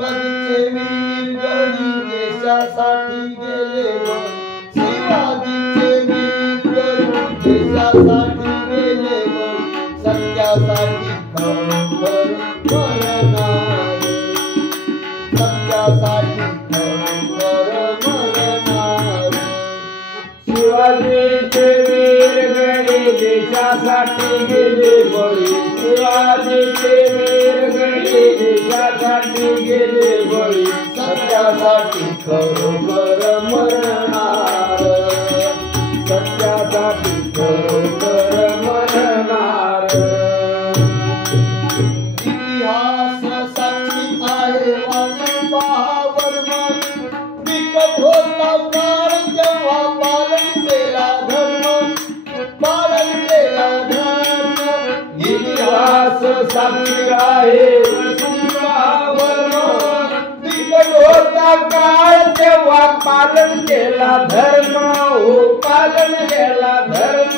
शिवाजीचे वीर गडी देशासाठी गेले बळी शिवाजीचे वीर गडी देशासाठी गेले बळी सत्यासाठी खरोखर मरणारे सत्यासाठी खरोखर मरणारे शिवाजीचे वीर गडी देशासाठी गेले बळी शिवाजीचे वीर गडी देशासाठी गेले बळी सत्यासाठी खरोखर मरणार सत्यासाठी खरोखर मरणार इतिहास साक्षी आहे वाणी पाहावर मन बिकट होता काळ जेव्हा पालन केला धर्म पालन केला धर्म इतिहास साक्षी आहे बिकट होता काळ तेव्हा पालन केला धर्म हो पालन केला धर्म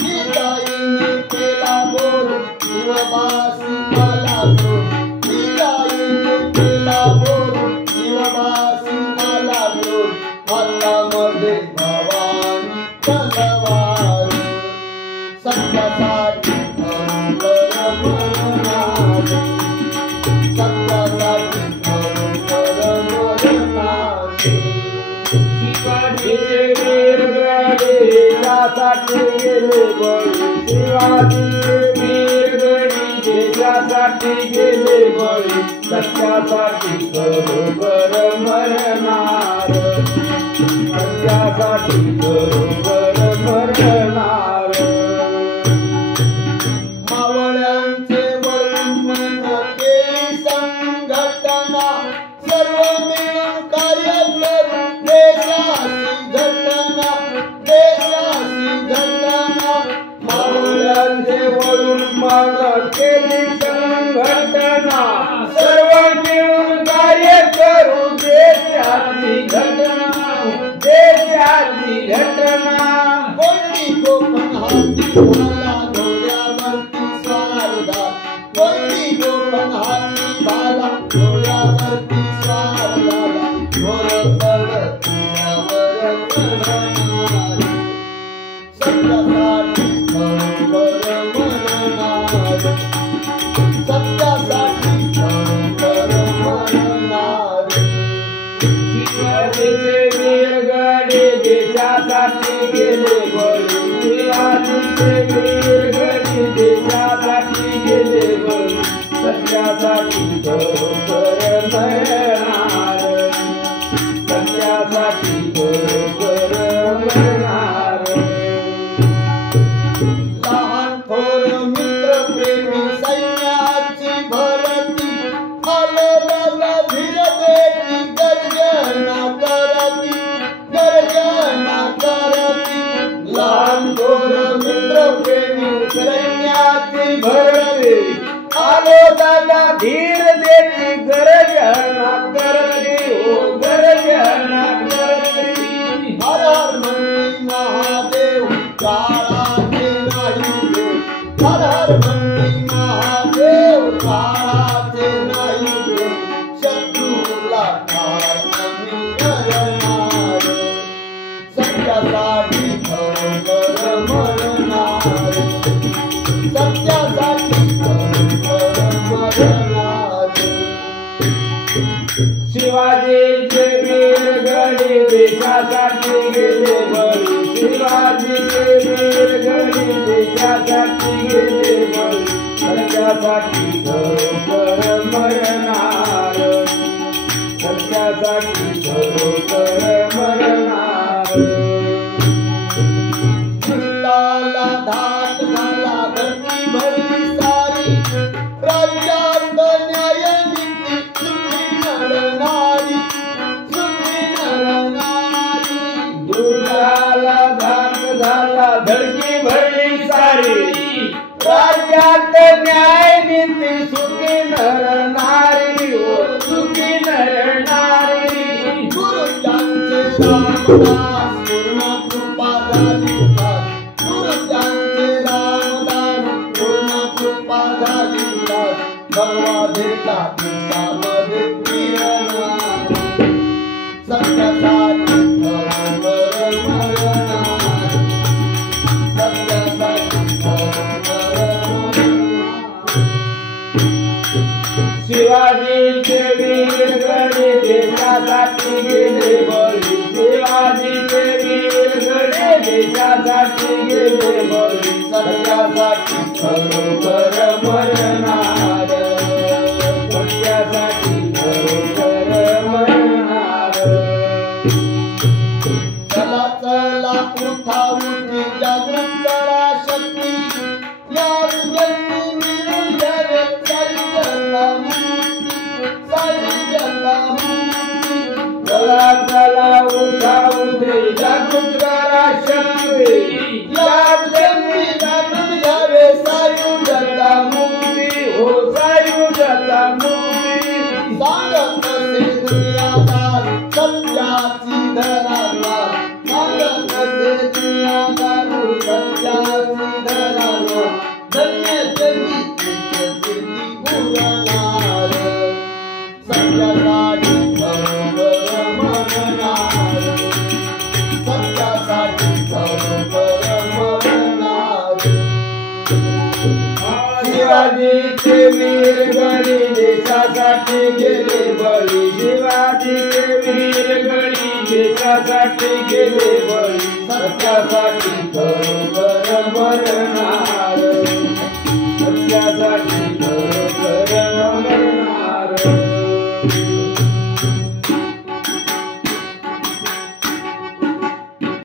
जिजाईने केला बोल शिवबासी मला बोल जिजाईने केला बोल शिवबासी मला बोल हातामध्ये भवानी तलवार सत्यासाठी खरोखर मरणारे सत्यासाठी खरोखर मरणारे शिवाजीचे वीर गडी देशासाठी गेले बळी शिवाजीचे वीर गडी देशासाठी गेले बळी सत्यासाठी खरोखर मरणार सत्यासाठी खरोखर मरणार मावळ्यांचे वळून मन केली संघटना सर्व मिळून कार्य करू देशाची घटना मावळ्यांचे वळून मन केली संघटना सर्व मिळून कार्य करू देशाची घटना कोणती गोपन हाती भाला डोळ्यावरती स्वारदा कोणती गोपन हाती भाला डोळ्यावरती स्वारदा घोर पडल्यावर मरणारे सत्यासाठी खरोखर मरणारे सत्यासाठी खरोखर मरणारे शिवाजीचे वीर गडी देशासाठी गेले बळी शिवाजीचे वीर गडी देशासाठी गेले बळी सत्यासाठी खरोखर मरणार सत्यासाठी खरोखर मरणार लहान थोर मित्र प्रेमी सैन्याची भरती आलेला धीर देती गर्जना करती लहान थोर मित्र प्रेमी सैन्याची भरती आलो दादा धीर देती गर्जना करती हो गर्जना करती हर हर मंदी महादेव काळाचे नाही देव हर हर मंदी महादेव काळाचे नाही देव शत्रूला ठार आम्ही करणार सत्यासाठी खरोखर मरणार सत्यासाठी खरोखर मरणार शिवाजीचे वीर गडी देशासाठी गेले बळी शिवाजीचे वीर गडी देशासाठी गेले बळी सत्यासाठी खरोखर मरणार सत्यासाठी खरोखर मरणार दुष्टाला धाक झाला धरती भरली सारी राज्यात न्याय नीती सुखी नरनारी दुर्गाला धाक झाला धडकी भरली सारी राज्यात न्याय नीती सुखी नर नारी हो सुखी नर नारी गुरुजांचे रामदास पूर्ण कृपा झाली गुरुजांचे रामदास पूर्ण कृपा झाली भगवा भेटला दिवसामध्ये किरणात सत्यासाठी बरोबर मरणार सत्यासाठी बरोबर शिवाजीचे वीर गडे देशासाठी गेले बळी शिवाजीचे वीर गडे देशासाठी गेले बळी सत्यासाठी बरोबर मरणार सत्यासाठी बरोबर मरणार चला चला उठा उठी जागृत करा शक्ती या जन्मी मिळून घ्यावे सारी जन्ममुक्ती चला चला उठा उठे जागृत करा शक्ती या जन्मी जाणून घ्यावे सारी जन्ममुक्ती हो सायुज्याला मुक्ती सांगत असे दुनियादार सत्याची धरावार सांगत असे दुनियादार सत्याची धरावार धन्य जगी कीर्ती पुरणार सत्यासाठी बरोबर मरणार सत्यासाठी बरोबर मरणार शिवाजीचे वीर गडी देशासाठी गेले बळी शिवाजीचे वीर गडी देशासाठी गेले बळी सत्यासाठी बरोबर मरणार